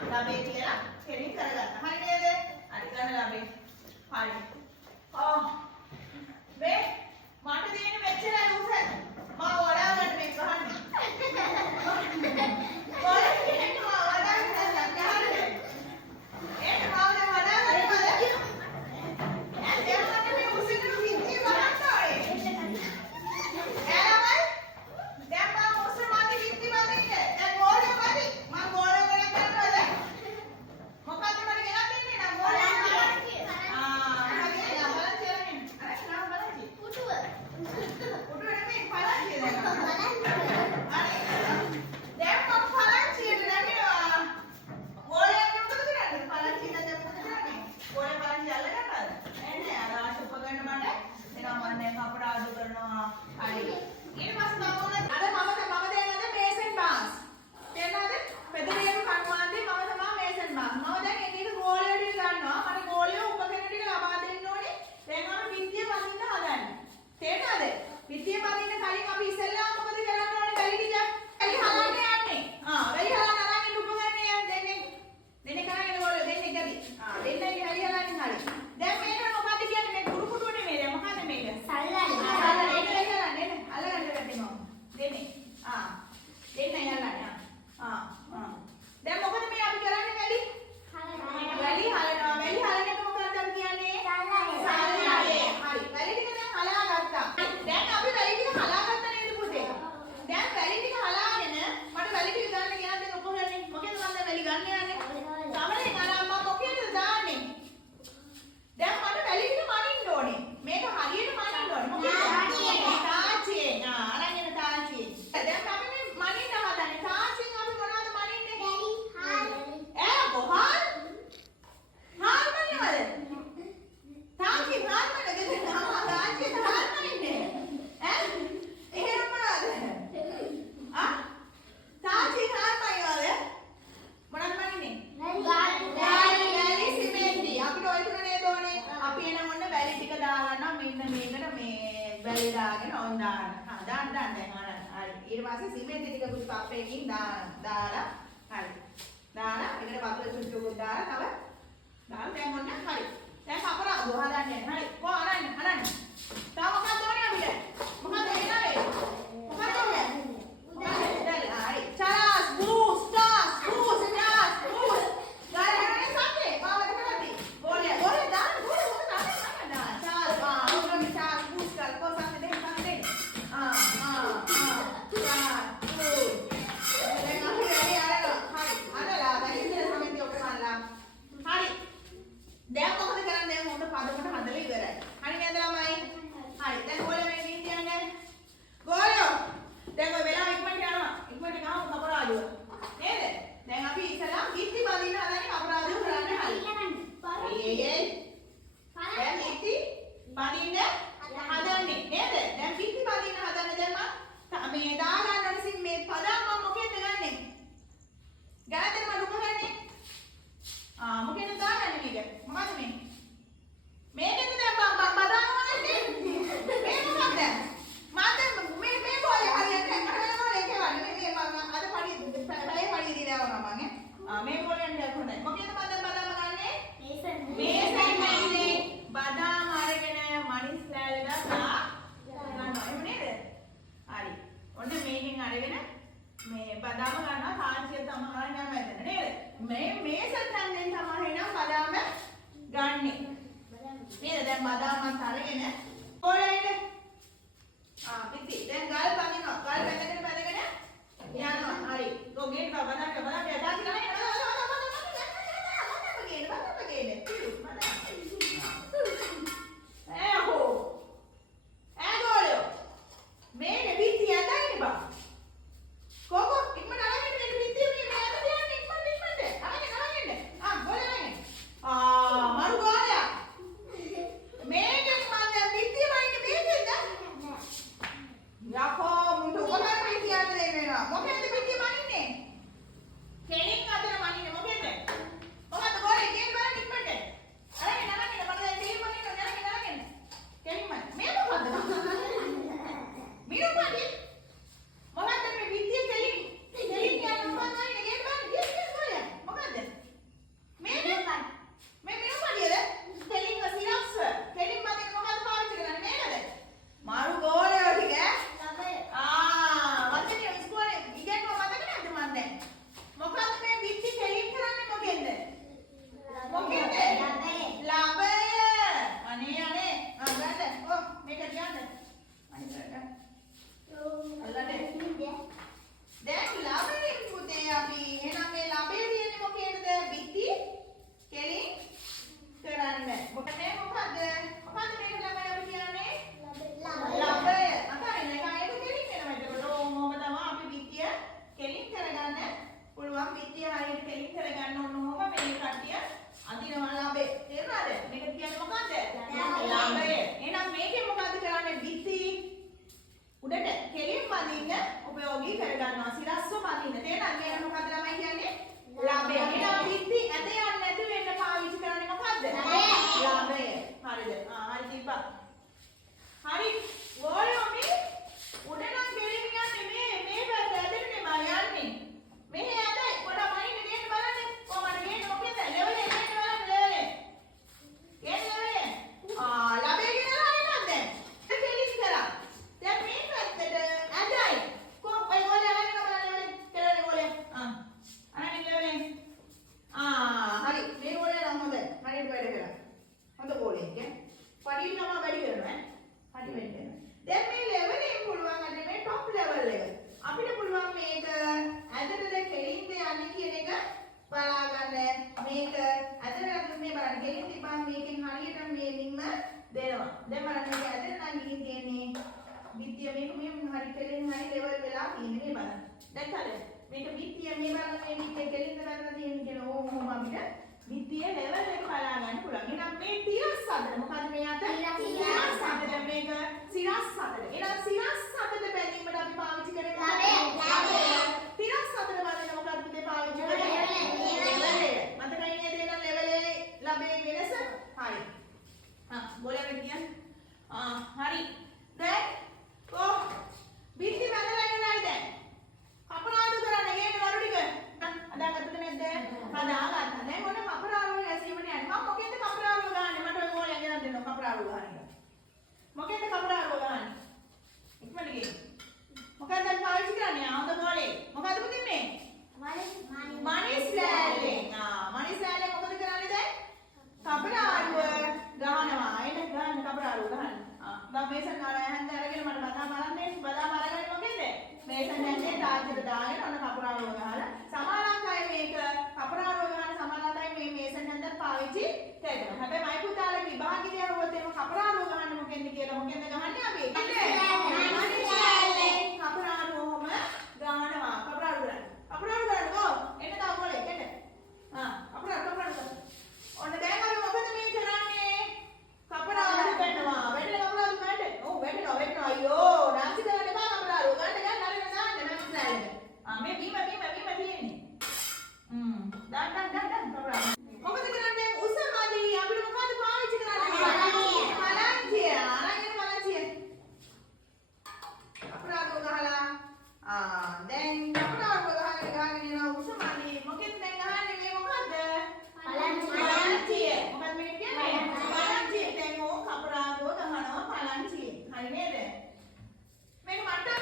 ලබේ කියලා කෙලින් කරගන්න. හරි නේද? හරි ගන්න ලබේ. හරි. මේ මට දෙන්නේ මෙච්චරයි උස. මම වඩා ගන්න මේ ගහන්නේ. කෙනෙක් අතර මනින්නේ මොකෙන්ද? මොකද්ද ගෝලේ කියන්නේ බලන්න ඉක්මනට. කෙලින් කරගන්න ඕන ඔහොම මේ කට්ටිය අදිනවා ලාභේ. තේරුණාද? මේක කියන්නේ මොකද්ද? ලාභය. එහෙනම් මේකෙන් මොකද්ද කරන්නේ? බිත්ති උඩට කෙලින් බඳින්න උපයෝගී කරගන්නවා. සිරස්ව බඳින්න. තේරුණාද? මේක මොකද්ද ළමයි කියන්නේ? ලාභය. එහෙනම් බිත්ති ඇද යන්නේ නැතුව වෙන්න පාවිච්චි කරන්නේ මොකද්ද? ලාභය. හරිද? හරි තිබ්බා. හරි. ඕයෝමි උඩ නම් කෙලින් යන්නේ මේ පැත්ත ඇදෙන්නේ මම යන්නේ. මෙහෙ ඇදයි. පොඩක් මයින් ගේන්න බලන්න. කොහමද ගේන්නේ? මොකෙන්ද? ලෙවල් එක ගේන්න බලන්න ලෙවල් එක. ගේන්න ලෙවල් එක. ලාභය ගෙනලා එනවාද දැන්? කෙලින් කරා. දැන් මේ පැත්තට ඇදයි. ඔය ගෝලේ අරගෙන බලන්න ලෙවල් එක. කෙලවල ගෝලේ. අරගෙන ලෙවල් එක. හරි. මේ ගෝලේ නම් හොඳයි. හරියට වැඩ කරා. හොඳ ගෝලේ එක. පඩිය තමයි වැඩි කරනවා ඈ. පඩි වෙන්න. දැන් මේ ලෙවල් එකෙන් පුළුවන් අද මේ টොප් ලෙවල් එක. අපිට පුළුවන් මේක ඇදටද කෙලින්ද යන්නේ කියන එක බලා ගන්න. මේක ඇදට මේ බලන්න කෙලින් තිබ්බම මේකෙන් හරියට මේ මින්ම දෙනවා. දැන් බලන්න මේක ඇදට නම් ගිහින් තියෙන්නේ බිත්තිය මේක මේ හරි කෙලින් හරි ලෙවල් වෙලා තියෙන්නේ මේ බලන්න. දැක්කද? මේක බිත්තිය මේ බලන්න මේ බිත්තිය කෙලින්ද කරලා තියෙන්නේ කියලා ඕම අපිට බිත්තිය ලෙවල් එක බලා ගන්න පුළුවන්. එහෙනම් මේ තිරස් හදන මොකද මේ අත? තිරස් හදන මේක සිරස් හදන. එහෙනම් සිරස් හදන බැලීමට අපි පාවිච්චි කරන්නේ ලාභය. තිරස් හදන බලන්න මොකද පුතේ පාවිච්චි කරන්නේ? ලෙවල් එක. මතකයි නේද එහෙනම් ලෙවල් එකේ ලාභයේ වෙනස? හරි. ගෝලයක් කියන්න. හරි. දැන් බිත්ති බඳලා ඉවරයි දැන්. කපරාදු කරන්න ගේන්න වරු ටික. අදාගත්තද නැද්ද? හදාගත්තා. දැන් ඔන්න කපරාරුව ඇසීමට යන්න. මම මොකෙන්ද කපරාරුව ගහන්නේ? මට ඔය ගෝලයක් ගෙනත් දෙන්න කපරාරුව ගහන්න. මොකෙන්ද කපරාරුව ගහන්නේ? ඉක්මනට ගිහින්. මොකක්ද දැන් පාවිච්චි කරන්නේ? හොඳ ගෝලේ. මොකද්ද පුතේ මේ? මනිස් ලෑල්ලේ. මනිස් ලෑල්ලේ මොකද කරන්නේ දැන්? කපරාරුව ගහනවා. එන්න ගහන්න කපරාරුව ගහන්න. මම මේසන් අරගෙන අරගෙන මට බදාම අරන් දෙන්න. බදාම අරගෙන මොකෙන්ද? මේසන් දැන්නේ තාජ්ජට දාගෙන ඔන්න කපරාරුව ගහලා සමානංකයි මේක කපරාරුව ගහන සමානංකයි මේ මේසන් හන්දක් පාවිච්චි කරනවා. හැබැයි මයි පුතාලගේ විභාගෙදී අහුවොත් එහෙම කපරාරුව ගහන්න මොකෙන්ද කියලා මොකෙන්ද ගහන්නේ අපි? මනිස්ලෑල්ලේ කපරාරුව ඔහම ගහනවා. කපරාරුව ගන්න. කපරාරුව ගන්නකෝ. එන්න තා ගෝලේ එන්න. කපරාරුව. ඔන්න දැන් අපි මොකද මේ කරන්නේ? කපරාරුව ගන්නවා. වැටෙන කපරාරුව ගන්න. ඔව් වැටෙනවා. අයියෝ නාසි කරන්න එපා කපරාරුව ගන්න ගන්න. මේ බීම තියෙන්නේ. දාන්න කපරාරුව. මොකද කරන්නේ? උසමදී අපිට මොකද පාවිච්චි කරන්නේ? මලංචිය. අරගෙන මලංචිය. කපරාරුව ගහලා දැන් කපරාරුව ගහගෙන යනවා උසමදී. මොකෙන්ද දැන් ගහන්නේ මේ මොකද්ද? මලංචිය. මොකද මේ කියන්නේ? මලංචිය. දැන් ඕ කපරාරුව ගහනවා මලංචිය. හරි නේද? මේක මට්ටම්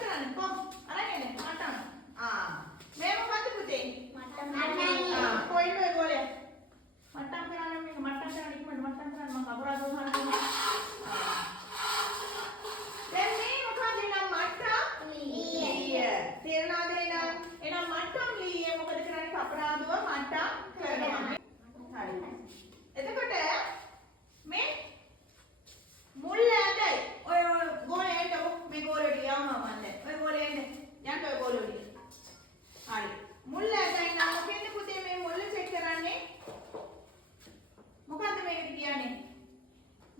කරන්න කොහොම? අරගෙන මට්ටම්. මේ මොකද්ද පුතේ? මට්ටම්. කොයින්ද ඔය ගෝලේ? මට්ටම් කරන්න මේක මට්ටම් කරන්න ඉක්මනට මට්ටම් කරන්න මම කපරාදුව ගන්නවා. දැන් මේ මොකද එනම් මට්ටම් ලීය. තේරුණාද එහෙනම්? එහෙනම් මට්ටම් ලීය මොකද කරන්නේ? කපරාදුව මට්ටම් කරනවා. හරි. එතකොට මේ මුල් ඇදයි ඔය ගෝලේ එන්න මේ ගෝලේ යවනවා මම දැන්. ඔය ගෝලේ එන්න. යන්න ඔය ගෝලේ උඩින්. හරි. මුල් ඇදයි නම් මොකෙන්ද පුතේ මේ මුල්ල චෙක් කරන්නේ? මොකද්ද මේකට කියන්නේ?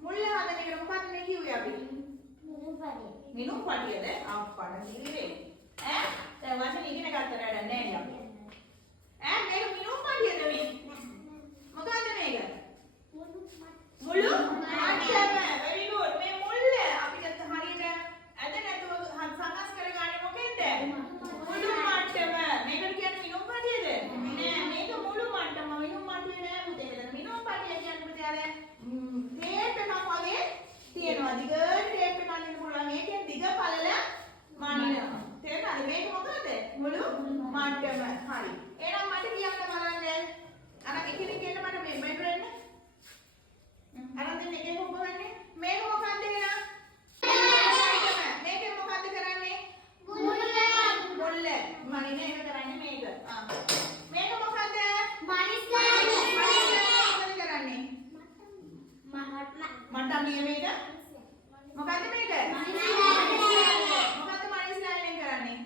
මුල්ල හදන එකට මොකද්ද මේ කිව්වේ අපි? මිනුම් පඩියද? අප්පඩ නිවිලේ. දැන් වචන ඉගෙන ගත්තට වැඩක් නැහැ අපි. මේක මිනුම් පඩියද මේ? මොකද්ද මේක? මුළු මට්ටම. very good. මේ මුල්ල අපිට හරියට ඇද නැතුව සකස් කරගන්නේ මොකෙන්ද? මුළු මට්ටම. මේකට කියන්නේ මිනුම් පඩියද? නෑ මේක මුළු මට්ටම. මිනුම් පඩිය නෑ පුතේ. මෙතන මිනුම් පඩිය කියන්නේ පුතේ අර ටේප් එකක් වගේ තියෙනවා. දිගට ටේප් එකක් අල්ලන්න පුළුවන්. මේකෙන් දිග පළල මනිනවා. තේරුණාද? මේක මොකද? මුළු මට්ටම. හරි. එහෙනම් මට කියන්න බලන්න. අර එකිනෙක කියන්න මට මේ මෙතන එන්න. අරන් දෙන්න එකේ කොහොමදන්නේ? මේක මොකක්ද කියලා? මේකෙන් මොකක්ද කරන්නේ? මුල්ල. මනින එක කරන්නේ මේක. මේක මොකක්ද? මනිස්ලෑල්ලේ. මොකද කරන්නේ? මට්ටම් ලිය මේක. මොකක්ද මේක? මනිස්ලෑල්ලේ. මොකක්ද මනිස්ලෑල්ලෙන් කරන්නේ?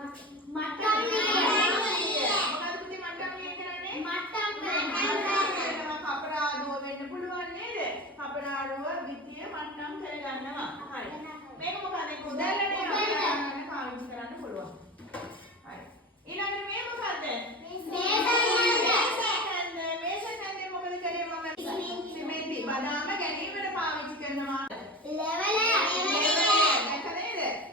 මොකද්ද පුතේ මට්ටම් ලියන කරන්නේ? කපරාදුව වෙන්න පුළුවන් නේද? කපරාදුව විත්තිය මට්ටම් කරගන්නවා. හරි. මේක මොකද? උදාහරණයක් අපිට පාවිච්චි කරන්න පුළුවන්. හරි. ඊළඟට මේ මොකද්ද? මේස කන්දේ මොකද කරේ මම? සිමෙන්ති බදාම ගැනීමට පාවිච්චි කරනවා.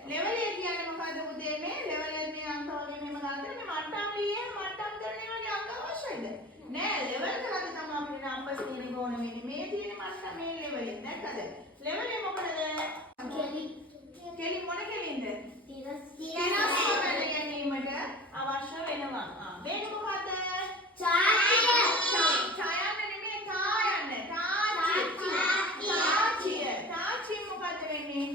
ලෙවලේ කියන්නේ මොකද්ද පුතේ මේ? ලෙවලේ මේ අංක වගේ මෙහෙම ගන්න මේ මට්ටම් ලියේ මට්ටම් කරන්නේ වගේ අංක අවශ්‍යයිද? නෑ ලෙවල් කරද්දී තමයි අපිට නම්බර්ස් තියෙන ඕන වෙන්නේ. මේ තියෙන මට්ටම් මේ ලෙවලේ දැක්කද? ලෙවලේ මොකද? කෙලි මොන කෙලින්ද? තිරස් ගැනීමට අවශ්‍ය වෙනවා. මේක මොකද්ද? ඡායන්න නෙමෙයි තායන්න. තාචිය මොකද්ද වෙන්නේ?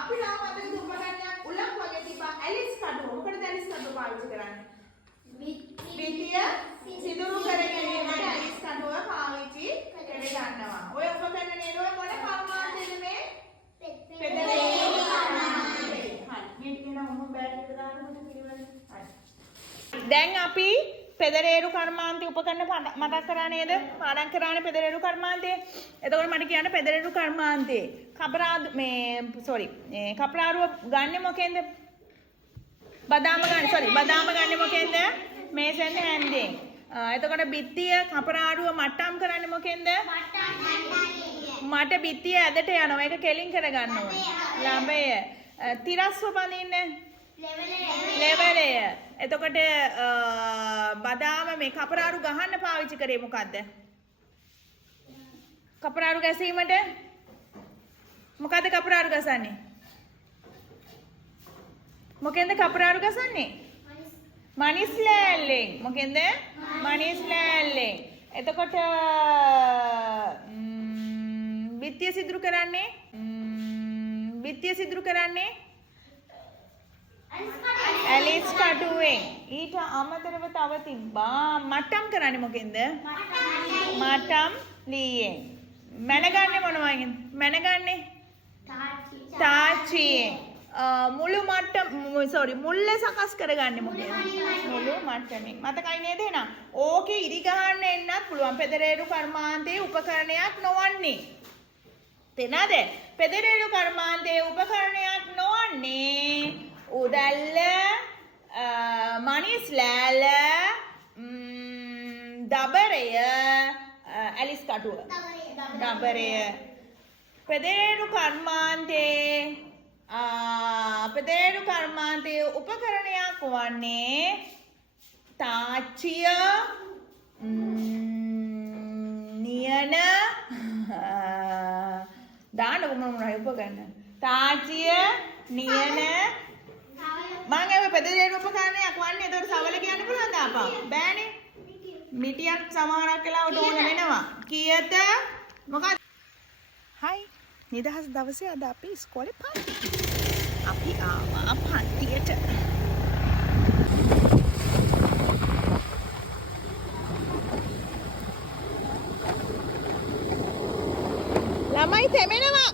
අපි ලා මතක දුප්පටක් උලක් වගේ තිබා ඇලිස් කඩුව. මොකටද ඇලිස් කඩුව පාවිච්චි කරන්නේ? විත්තිය සිදුරු කර ගැනීමට ඇලිස් කඩුව පාවිච්චි කරගන්නවා. ඔය උපකරණ නේද ඔය මොන කර්මාන්තයද මේ? පෙදරේරු කර්මාන්තය. හරි. මේ කියන මොන බෑග් එකට දාන්නද පිළිවෙල? හරි. දැන් අපි පෙදරේරු කර්මාන්තය උපකරණ මතක් කරා නේද? පාඩම් කරානේ පෙදරේරු කර්මාන්තය. එතකොට මට කියන්න පෙදරේරු කර්මාන්තේ කපරාදු කපරාරුව ගන්නෙ මොකෙන්ද? බදාම ගන්නෙ මොකෙන්ද? මේසෙන් හැන්දෙන්. එතකොට බිත්තිය කපරාරුව මට්ටම් කරන්නේ මොකෙන්ද? මට බිත්තිය ඇදට යනවා. ඒක කෙලින් කරගන්න ඕනේ. ළඹය. තිරස්ව බඳින්න ලෙවලය. එතකොට බදාම මේ කපරාරු ගහන්න පාවිච්චි කරේ මොකද්ද? කපරාරු ගැසීමට මොකද්ද කපරාරු ගසන්නේ? මොකෙන්ද කපරාරු ගසන්නේ? මනිස් ලෑල්ලෙන්. මොකෙන්ද? මනිස් ලෑල්ලෙන්. එතකොට බිත්තිය සිදුරු කරන්නේ ඇලිස් කටුවෙන්. ඊට අමතරව තව තිබ්බා මට්ටම් කරන්නේ මොකෙන්ද? මට්ටම් ලීයෙන්. මැනගන්නේ මොනවයින්ද? මැනගන්නේ තාච්චියෙන්. මුල්ල සකස් කරගන්නේ මොකෙන්ද? මුළු මට්ටමින්. මතකයි නේද එහෙනම්? ඕකේ ඉරි ගහන්න එන්නත් පුළුවන්. පෙදරේරු කර්මාන්තයේ උපකරණයක් නොවන්නේ. තේනද? පෙදරේරු කර්මාන්තයේ උපකරණයක් නොවන්නේ උදැල්ල මනිස් ලෑල්ල දබරය ඇලිස් කටුව දබරය පෙදරේරු කර්මාන්තයේ උපකරණයක් වන්නේ තාච්චිය නියන දාන්න මොනවා උපකරණ තාච්චිය නියන මම ඒ පෙදරේරු උපකරණයක් වන්නේ. ඒතකොට සවල කියන්න පුළුවන්ද ආපහු? බෑනේ. මිටියක් සමහරක් වෙලාවට ඕන වෙනවා. කීයද? මොකක්ද? හයි. නිදහස් දවසේ අද අපි ඉස්කෝලේ පන්ති. අපි ආවා පන්තියට. ළමයි තෙමෙනවා.